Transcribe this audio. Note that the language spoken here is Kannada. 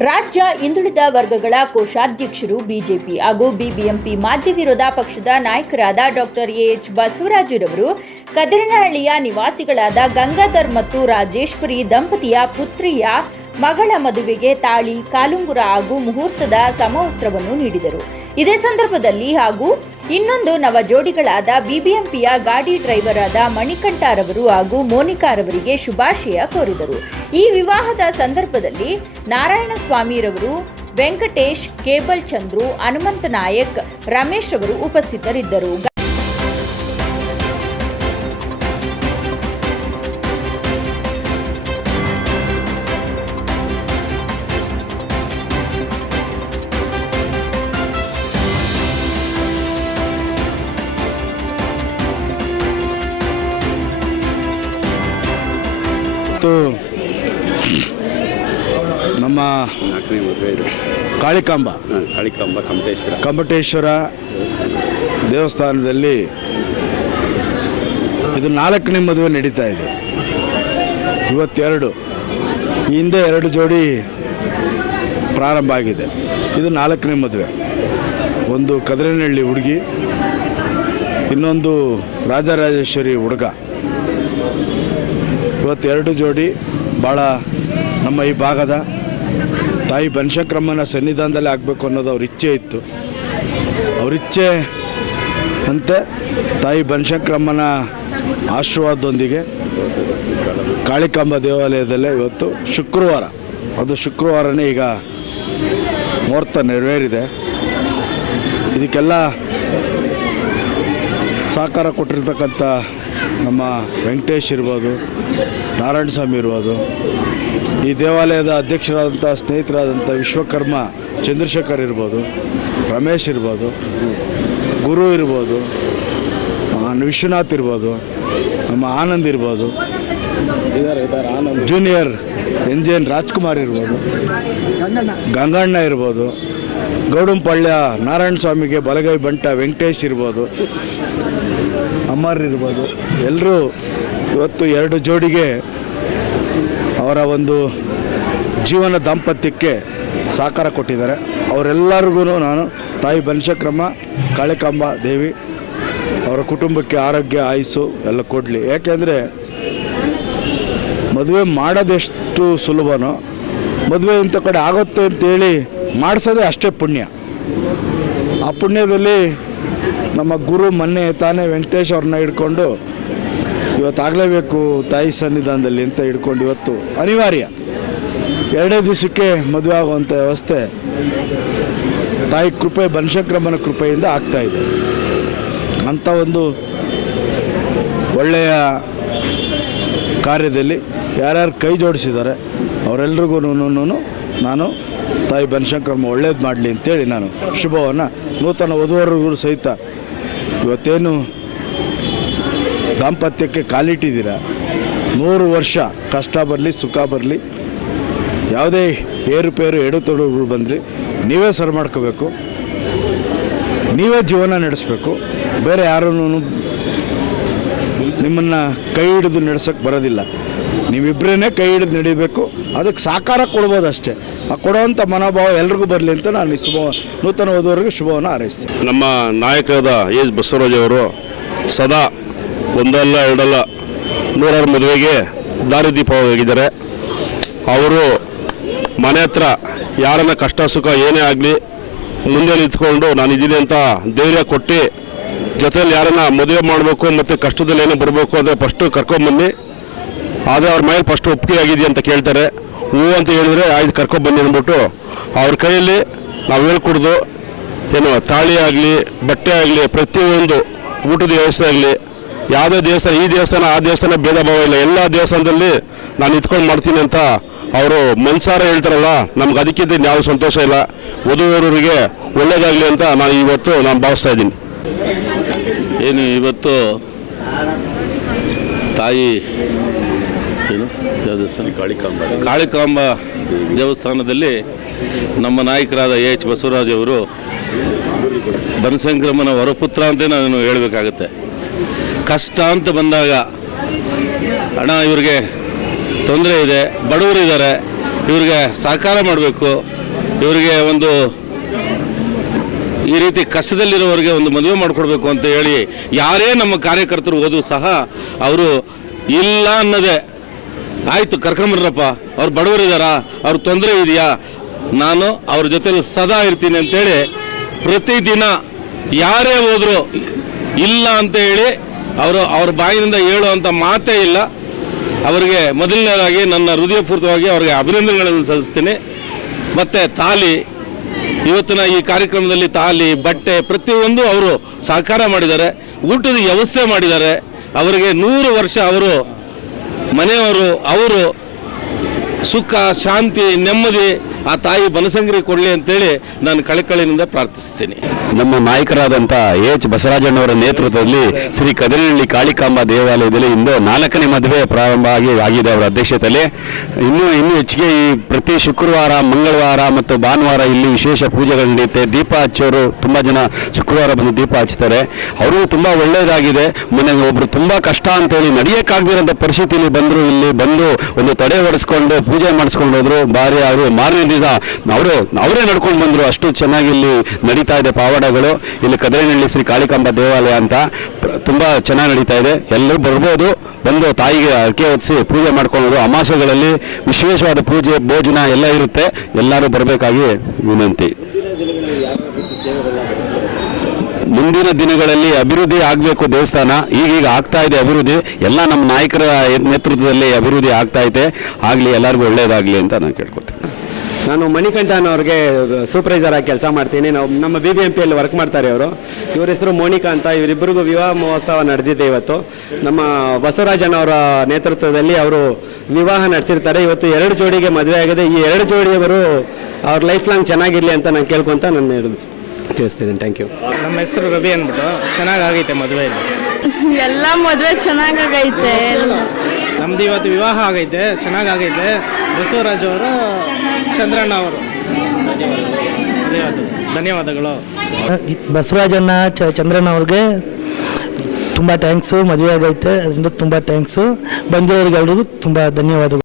ರಾಜ್ಯ ಹಿಂದುಳಿದ ವರ್ಗಗಳ ಕೋಶಾಧ್ಯಕ್ಷರು ಬಿಜೆಪಿ ಹಾಗೂ ಬಿಬಿಎಂಪಿ ಮಾಜಿ ವಿರೋಧ ಪಕ್ಷದ ನಾಯಕರಾದ ಡಾಕ್ಟರ್ ಎಚ್ ಬಸವರಾಜುರವರು, ಕದರಿನಹಳ್ಳಿಯ ನಿವಾಸಿಗಳಾದ ಗಂಗಾಧರ್ ಮತ್ತು ರಾಜೇಶ್ವರಿ ದಂಪತಿಯ ಪುತ್ರಿಯ ಮಗಳ ಮದುವೆಗೆ ತಾಳಿ, ಕಾಲುಂಗುರ ಹಾಗೂ ಮುಹೂರ್ತದ ಸಮವಸ್ತ್ರವನ್ನು ನೀಡಿದರು. ಇದೇ ಸಂದರ್ಭದಲ್ಲಿ ಹಾಗೂ ಇನ್ನೊಂದು ನವ ಜೋಡಿಗಳಾದ ಬಿಬಿಎಂಪಿಯ ಗಾಡಿ ಡ್ರೈವರ್ ಆದ ಮಣಿಕಂಠರವರು ಹಾಗೂ ಮೋನಿಕಾರವರಿಗೆ ಶುಭಾಶಯ ಕೋರಿದರು. ಈ ವಿವಾಹದ ಸಂದರ್ಭದಲ್ಲಿ ನಾರಾಯಣಸ್ವಾಮಿರವರು ವೆಂಕಟೇಶ್, ಕೇಬಲ್ ಚಂದ್ರು, ಹನುಮಂತ ನಾಯಕ್, ರಮೇಶ್ ಅವರು ಉಪಸ್ಥಿತರಿದ್ದರು. ಮತ್ತು ನಮ್ಮ ನಾಲ್ಕನೇ ಮದುವೆ ಇದು ಕಾಳಿಕಾಂಬ ಕಾಳಿಕಾಂಬ ಕಂಬಟೇಶ್ವರ ಕಮಟೇಶ್ವರ ದೇವಸ್ಥಾನದಲ್ಲಿ ಇದು ನಾಲ್ಕನೇ ಮದುವೆ ನಡೀತಾ ಇದೆ. ಇವತ್ತೆರಡು ಈ ಹಿಂದೆ ಎರಡು ಜೋಡಿ ಪ್ರಾರಂಭ ಆಗಿದೆ. ಇದು ನಾಲ್ಕನೇ ಮದುವೆ. ಒಂದು ಕದರನಹಳ್ಳಿ ಹುಡುಗಿ ಇನ್ನೊಂದು ರಾಜರಾಜೇಶ್ವರಿ ಹುಡುಗ. ಇವತ್ತೆರಡು ಜೋಡಿ ಭಾಳ ನಮ್ಮ ಈ ಭಾಗದ ತಾಯಿ ಬನಶಂಕರಮ್ಮನ ಸನ್ನಿಧಾನದಲ್ಲಿ ಆಗಬೇಕು ಅನ್ನೋದು ಅವ್ರ ಇಚ್ಛೆ ಇತ್ತು. ಅವ್ರ ಇಚ್ಛೆ ಅಂತೆ ತಾಯಿ ಬನಶಂಕರಮ್ಮನ ಆಶೀರ್ವಾದದೊಂದಿಗೆ ಕಾಳಿಕಾಂಬ ದೇವಾಲಯದಲ್ಲೇ ಇವತ್ತು ಶುಕ್ರವಾರ. ಅದು ಶುಕ್ರವಾರನೇ ಈಗ ಮುಹೂರ್ತ ನೆರವೇರಿದೆ. ಇದಕ್ಕೆಲ್ಲ ಸಹಕಾರ ಕೊಟ್ಟಿರ್ತಕ್ಕಂಥ ನಮ್ಮ ವೆಂಕಟೇಶ್ ಇರ್ಬೋದು ನಾರಾಯಣ ಸ್ವಾಮಿ ಇರ್ಬೋದು ಈ ದೇವಾಲಯದ ಅಧ್ಯಕ್ಷರಾದಂಥ ಸ್ನೇಹಿತರಾದಂಥ ವಿಶ್ವಕರ್ಮ ಚಂದ್ರಶೇಖರ್ ಇರ್ಬೋದು ರಮೇಶ್ ಇರ್ಬೋದು ಗುರು ಇರ್ಬೋದು ವಿಶ್ವನಾಥ್ ಇರ್ಬೋದು ನಮ್ಮ ಆನಂದ್ ಇರ್ಬೋದು junior N J N Rajkumar ಇರ್ಬೋದು ಗಂಗಣ್ಣ ಇರ್ಬೋದು ಗೌಡಂಪಾಳ್ಯ ನಾರಾಯಣ ಸ್ವಾಮಿಗೆ ಬಲಗೈ ಬಂಟ ವೆಂಕಟೇಶ್ ಇರ್ಬೋದು ಅಮರ್ ಇರ್ಬೋದು. ಎಲ್ಲರೂ ಇವತ್ತು ಎರಡು ಜೋಡಿಗೆ ಅವರ ಒಂದು ಜೀವನ ದಾಂಪತ್ಯಕ್ಕೆ ಸಹಕಾರ ಕೊಟ್ಟಿದ್ದಾರೆ. ಅವರೆಲ್ಲರಿಗೂ ನಾನು ತಾಯಿ ಬನಶಕ್ರಮ್ಮ, ಕಾಳಿಕಾಂಬ ದೇವಿ, ಅವರ ಕುಟುಂಬಕ್ಕೆ ಆರೋಗ್ಯ, ಆಯಸ್ಸು ಎಲ್ಲ ಕೊಡಲಿ. ಯಾಕೆಂದರೆ ಮದುವೆ ಮಾಡೋದೆಷ್ಟು ಸುಲಭನೋ, ಮದುವೆ ಇಂಥ ಕಡೆ ಆಗುತ್ತೆ ಅಂತೇಳಿ ಮಾಡಿಸೋದೇ ಅಷ್ಟೇ ಪುಣ್ಯ. ಆ ಪುಣ್ಯದಲ್ಲಿ ನಮ್ಮ ಗುರು ಮೊನ್ನೆ ತಾನೇ ವೆಂಕಟೇಶ್ ಅವ್ರನ್ನ ಹಿಡ್ಕೊಂಡು ಇವತ್ತಾಗಲೇಬೇಕು ತಾಯಿ ಸನ್ನಿಧಾನದಲ್ಲಿ ಅಂತ ಹಿಡ್ಕೊಂಡು ಇವತ್ತು ಅನಿವಾರ್ಯ. ಎರಡೇ ದಿವಸಕ್ಕೆ ಮದುವೆ ಆಗುವಂಥ ವ್ಯವಸ್ಥೆ ತಾಯಿ ಕೃಪೆ ಬನಶಂಕ್ರಮನ ಕೃಪೆಯಿಂದ ಆಗ್ತಾ ಇದೆ. ಅಂಥ ಒಂದು ಒಳ್ಳೆಯ ಕಾರ್ಯದಲ್ಲಿ ಯಾರ್ಯಾರು ಕೈ ಜೋಡಿಸಿದ್ದಾರೆ, ಅವರೆಲ್ರಿಗೂ ನಾನು ತಾಯಿ ಬನಶಂಕರಮ್ಮ ಒಳ್ಳೇದು ಮಾಡಲಿ ಅಂತೇಳಿ ನಾನು ಶುಭವನ್ನು ನೂತನ ವಧುವರಿಗೂ ಸಹಿತ ಇವತ್ತೇನು ದಾಂಪತ್ಯಕ್ಕೆ ಕಾಲಿಟ್ಟಿದ್ದೀರ? ನೂರು ವರ್ಷ ಕಷ್ಟ ಬರಲಿ, ಸುಖ ಬರಲಿ. ಯಾವುದೇ ಏರುಪೇರು ಎಡುತೊಡುಗಳು ಬಂದರೆ ನೀವೇ ಸರಿ ಮಾಡ್ಕೋಬೇಕು. ನೀವೇ ಜೀವನ ನಡೆಸಬೇಕು. ಬೇರೆ ಯಾರೂ ನಿಮ್ಮನ್ನು ಕೈ ಹಿಡಿದು ನಡೆಸೋಕ್ಕೆ ಬರೋದಿಲ್ಲ. ನೀವಿಬ್ಬರೇ ಕೈ ಹಿಡಿದು ನಡಿಬೇಕು. ಅದಕ್ಕೆ ಸಾಕಾರ ಕೊಡ್ಬೋದು ಅಷ್ಟೇ. ಆ ಕೊಡುವಂಥ ಮನೋಭಾವ ಎಲ್ರಿಗೂ ಬರಲಿ ಅಂತ ನಾನು ಈ ಶುಭ ನೂತನ ಓದುವವರಿಗೆ ಶುಭವನ್ನು ಹಾರೈಸ್ತೀನಿ. ನಮ್ಮ ನಾಯಕರಾದ ಎಸ್ ಬಸವರಾಜ್ ಅವರು ಸದಾ ಒಂದಲ್ಲ, ಎರಡಲ್ಲ, ನೂರಾರು ಮದುವೆಗೆ ದಾರಿದೀಪವಾಗಿದ್ದಾರೆ ಅವರು ಮನೆ ಹತ್ರ ಯಾರನ್ನ ಕಷ್ಟ, ಸುಖ ಏನೇ ಆಗಲಿ ಮುಂದೆ ನಿಂತ್ಕೊಂಡು ನಾನು ಇದ್ದೀನಿ ಅಂತ ಧೈರ್ಯ ಕೊಟ್ಟು ಜೊತೆಯಲ್ಲಿ ಯಾರನ್ನ ಮದುವೆ ಮಾಡಬೇಕು ಮತ್ತು ಕಷ್ಟದಲ್ಲಿ ಏನೋ ಬರಬೇಕು ಅಂದರೆ ಫಸ್ಟು ಕರ್ಕೊಂಬನ್ನಿ. ಆದರೆ ಅವ್ರ ಮನೇಲಿ ಫಸ್ಟ್ ಒಪ್ಪಿಗೆ ಆಗಿದೆಯಾ ಅಂತ ಕೇಳ್ತಾರೆ. ಹೂ ಅಂತ ಹೇಳಿದ್ರೆ, ಆಯ್ತು ಕರ್ಕೊಬನ್ನಿ ಅಂದ್ಬಿಟ್ಟು ಅವ್ರ ಕೈಯಲ್ಲಿ ನಾವು ಹೇಳ್ಕೊಡ್ದು ಏನು, ತಾಳಿ ಆಗಲಿ, ಬಟ್ಟೆ ಆಗಲಿ, ಪ್ರತಿಯೊಂದು ಊಟದ ವ್ಯವಸ್ಥೆ ಆಗಲಿ, ಯಾವುದೇ ದೇವಸ್ಥಾನ, ಈ ದೇವಸ್ಥಾನ, ಆ ದೇವಸ್ಥಾನ ಭೇದ ಭಾವ ಇಲ್ಲ. ಎಲ್ಲ ದೇವಸ್ಥಾನದಲ್ಲಿ ನಾನು ಇತ್ಕೊಂಡು ಮಾಡ್ತೀನಿ ಅಂತ ಅವರು ಮನ್ಸಾರ ಹೇಳ್ತಾರಲ್ಲ, ನಮ್ಗೆ ಅದಕ್ಕಿಂತ ಯಾವ ಸಂತೋಷ ಇಲ್ಲ. ವಧುವರರಿಗೆ ಒಳ್ಳೆಯದಾಗಲಿ ಅಂತ ನಾನು ಇವತ್ತು ನಾನು ಭಾವಿಸ್ತಾ ಇದ್ದೀನಿ. ಏನು, ಇವತ್ತು ತಾಯಿ ಏನು? ದೇವಸ್ಥಾನ? ಕಾಳಿಕಾಂಬ. ಕಾಳಿಕಾಂಬ ದೇವಸ್ಥಾನದಲ್ಲಿ ನಮ್ಮ ನಾಯಕರಾದ ಎ ಎಚ್ ಬಸವರಾಜ್ ಅವರು ಬನಸಂಕ್ರಮನ ವರಪುತ್ರ ಅಂತ ನಾನು ಹೇಳಬೇಕಾಗತ್ತೆ. ಕಷ್ಟ ಅಂತ ಬಂದಾಗ ಹಣ ಇವ್ರಿಗೆ ತೊಂದರೆ ಇದೆ ಬಡವರಿದ್ದಾರೆ ಇವರಿಗೆ ಸಹಕಾರ ಮಾಡಬೇಕು ಇವರಿಗೆ ಒಂದು ಈ ರೀತಿ ಕಷ್ಟದಲ್ಲಿರೋರಿಗೆ ಒಂದು ಮದುವೆ ಮಾಡಿಕೊಡ್ಬೇಕು ಅಂತ ಹೇಳಿ ಯಾರೇ ನಮ್ಮ ಕಾರ್ಯಕರ್ತರು ಓದು ಸಹ ಅವರು ಇಲ್ಲ ಅನ್ನೋದೇ ಆಯಿತು ಕರ್ಕೊಂಬರ್ರಪ್ಪ ಅವ್ರು ಬಡವರಿದ್ದಾರಾ ಅವ್ರ ತೊಂದರೆ ಇದೆಯಾ? ನಾನು ಅವ್ರ ಜೊತೆಲಿ ಸದಾ ಇರ್ತೀನಿ ಅಂತೇಳಿ ಪ್ರತಿದಿನ ಯಾರೇ ಹೋದ್ರು ಇಲ್ಲ ಅಂತ ಹೇಳಿ ಅವರು ಅವ್ರ ಬಾಯಿನಿಂದ ಹೇಳುವಂಥ ಮಾತೇ ಇಲ್ಲ. ಅವರಿಗೆ ಮೊದಲನೇದಾಗಿ ನನ್ನ ಹೃದಯಪೂರ್ವಕವಾಗಿ ಅವರಿಗೆ ಅಭಿನಂದನೆಗಳನ್ನು ಸಲ್ಲಿಸ್ತೀನಿ. ಮತ್ತು ತಾಲಿ, ಇವತ್ತಿನ ಈ ಕಾರ್ಯಕ್ರಮದಲ್ಲಿ ತಾಲಿ, ಬಟ್ಟೆ ಪ್ರತಿಯೊಂದು ಅವರು ಸಹಕಾರ ಮಾಡಿದ್ದಾರೆ. ಊಟದ ವ್ಯವಸ್ಥೆ ಮಾಡಿದ್ದಾರೆ. ಅವರಿಗೆ ನೂರು ವರ್ಷ ಅವರು ಮನೆಯವರು ಅವರು ಸುಖ ಶಾಂತಿ ನೆಮ್ಮದಿ ಆ ತಾಯಿ ಬನಸಂಗ್ರಿ ಕೊಡಲಿ ಅಂತೇಳಿ ನಾನು ಕಳಕಳಿನಿಂದ ಪ್ರಾರ್ಥಿಸ್ತೀನಿ ನಮ್ಮ ನಾಯಕರಾದಂಥ ಎಚ್ ಬಸವರಾಜಣ್ಣವರ ನೇತೃತ್ವದಲ್ಲಿ ಶ್ರೀ ಕದರಿಹಳ್ಳಿ ಕಾಳಿಕಾಂಬ ದೇವಾಲಯದಲ್ಲಿ ಇಂದು ನಾಲ್ಕನೇ ಮದುವೆ ಪ್ರಾರಂಭ ಆಗಿ ಆಗಿದೆ ಅವರ ಅಧ್ಯಕ್ಷತೆಯಲ್ಲಿ. ಇನ್ನೂ ಇನ್ನೂ ಹೆಚ್ಚಿಗೆ ಈ ಪ್ರತಿ ಶುಕ್ರವಾರ, ಮಂಗಳವಾರ ಮತ್ತು ಭಾನುವಾರ ಇಲ್ಲಿ ವಿಶೇಷ ಪೂಜೆಗಳು ನಡೆಯುತ್ತೆ. ದೀಪ ಹಚ್ಚೋರು ತುಂಬ ಜನ ಶುಕ್ರವಾರ ಬಂದು ದೀಪ ಹಚ್ತಾರೆ. ಅವ್ರಿಗೂ ತುಂಬ ಒಳ್ಳೆಯದಾಗಿದೆ. ಮೊನ್ನೆ ಒಬ್ರು ತುಂಬ ಕಷ್ಟ ಅಂತೇಳಿ ನಡೆಯೋಕ್ಕಾಗದಿರೋಂಥ ಪರಿಸ್ಥಿತಿಯಲ್ಲಿ ಬಂದರು ಇಲ್ಲಿ ಬಂದು ಒಂದು ತಡೆ ಹೊಡೆಸ್ಕೊಂಡು ಪೂಜೆ ಮಾಡಿಸ್ಕೊಂಡು ಹೋದ್ರು. ಭಾರಿ ಅವರು ಮಾರನೇ ದಿವಸ ಅವರು, ಅವರೇ ನಡ್ಕೊಂಡು ಬಂದರು. ಅಷ್ಟು ಚೆನ್ನಾಗಿ ಇಲ್ಲಿ ನಡೀತಾ ಇದೆ ಪಾವಡಗಳು. ಇಲ್ಲಿ ಕದರಿನಹಳ್ಳಿ ಶ್ರೀ ಕಾಳಿಕಾಂಬ ದೇವಾಲಯ ಅಂತ ತುಂಬ ಚೆನ್ನಾಗಿ ನಡೀತಾ ಇದೆ. ಎಲ್ಲರೂ ಬರ್ಬೋದು. ಬಂದು ತಾಯಿಗೆ ಅರ್ಕೆ ಹೊತ್ತಿಸಿ ಪೂಜೆ ಮಾಡ್ಕೊಳ್ಳೋದು. ಅಮಾಸೆಗಳಲ್ಲಿ ವಿಶೇಷವಾದ ಪೂಜೆ, ಭೋಜನ ಎಲ್ಲ ಇರುತ್ತೆ. ಎಲ್ಲರೂ ಬರಬೇಕಾಗಿ ವಿನಂತಿ. ಮುಂದಿನ ದಿನಗಳಲ್ಲಿ ಅಭಿವೃದ್ಧಿ ಆಗಬೇಕು ದೇವಸ್ಥಾನ. ಈಗೀಗ ಆಗ್ತಾ ಇದೆ ಅಭಿವೃದ್ಧಿ. ಎಲ್ಲ ನಮ್ಮ ನಾಯಕರ ನೇತೃತ್ವದಲ್ಲಿ ಅಭಿವೃದ್ಧಿ ಆಗ್ತಾ ಇದೆ. ಆಗಲಿ, ಎಲ್ಲರಿಗೂ ಒಳ್ಳೆಯದಾಗಲಿ ಅಂತ ನಾನು ಕೇಳ್ಕೊತೀನಿ ನಾನು ಮಣಿಕಂಠನ್ ಅವ್ರಿಗೆ ಸೂಪರ್ವೈಸರ್ ಆಗಿ ಕೆಲಸ ಮಾಡ್ತೀನಿ. ನಾವು ನಮ್ಮ ಬಿ ಬಿ ಎಂ ಪಿಯಲ್ಲಿ ವರ್ಕ್ ಮಾಡ್ತಾರೆ ಅವರು ಇವ್ರ ಹೆಸರು ಮೋನಿಕಾ ಅಂತ. ಇವರಿಬ್ಬರಿಗೂ ವಿವಾಹ ಮಹೋತ್ಸವ ನಡೆದಿದೆ ಇವತ್ತು. ನಮ್ಮ ಬಸವರಾಜನ್ ಅವರ ನೇತೃತ್ವದಲ್ಲಿ ಅವರು ವಿವಾಹ ನಡೆಸಿರ್ತಾರೆ. ಇವತ್ತು ಎರಡು ಜೋಡಿಗೆ ಮದುವೆ ಆಗಿದೆ. ಈ ಎರಡು ಜೋಡಿಯವರು ಅವ್ರ ಲೈಫ್ ಲಾಂಗ್ ಚೆನ್ನಾಗಿರಲಿ ಅಂತ ನಾನು ಕೇಳ್ಕೊಂತ ನಾನು ಹೇಳೋದು. ತಿಳಿಸ್ತಿದ್ದೀನಿ ಥ್ಯಾಂಕ್ ಯು ನಮ್ಮ ಹೆಸರು ರವಿ ಅಂದ್ಬಿಟ್ಟು ಚೆನ್ನಾಗಾಗೈತೆ ಮದುವೆ ಇಲ್ಲಿ. ಎಲ್ಲ ಮದುವೆ ಚೆನ್ನಾಗೈತೆ ನಮ್ದು ಇವತ್ತು ವಿವಾಹ ಆಗೈತೆ ಚೆನ್ನಾಗಾಗೈತೆ. ಬಸವರಾಜ್ ಅವರು ಚಂದ್ರಣ್ಣ ಅವರು. ಧನ್ಯವಾದ ಧನ್ಯವಾದಗಳು. ಬಸವರಾಜಣ್ಣ ಚ ಚಂದ್ರಣ್ಣ ಅವ್ರಿಗೆ ತುಂಬ ಥ್ಯಾಂಕ್ಸು ಮದುವೆ ಆಗೈತೆ ಅದರಿಂದ ತುಂಬ ಥ್ಯಾಂಕ್ಸು ಬಂದಿರೋರಿಗೆಲ್ರಿಗೂ ತುಂಬ ಧನ್ಯವಾದಗಳು.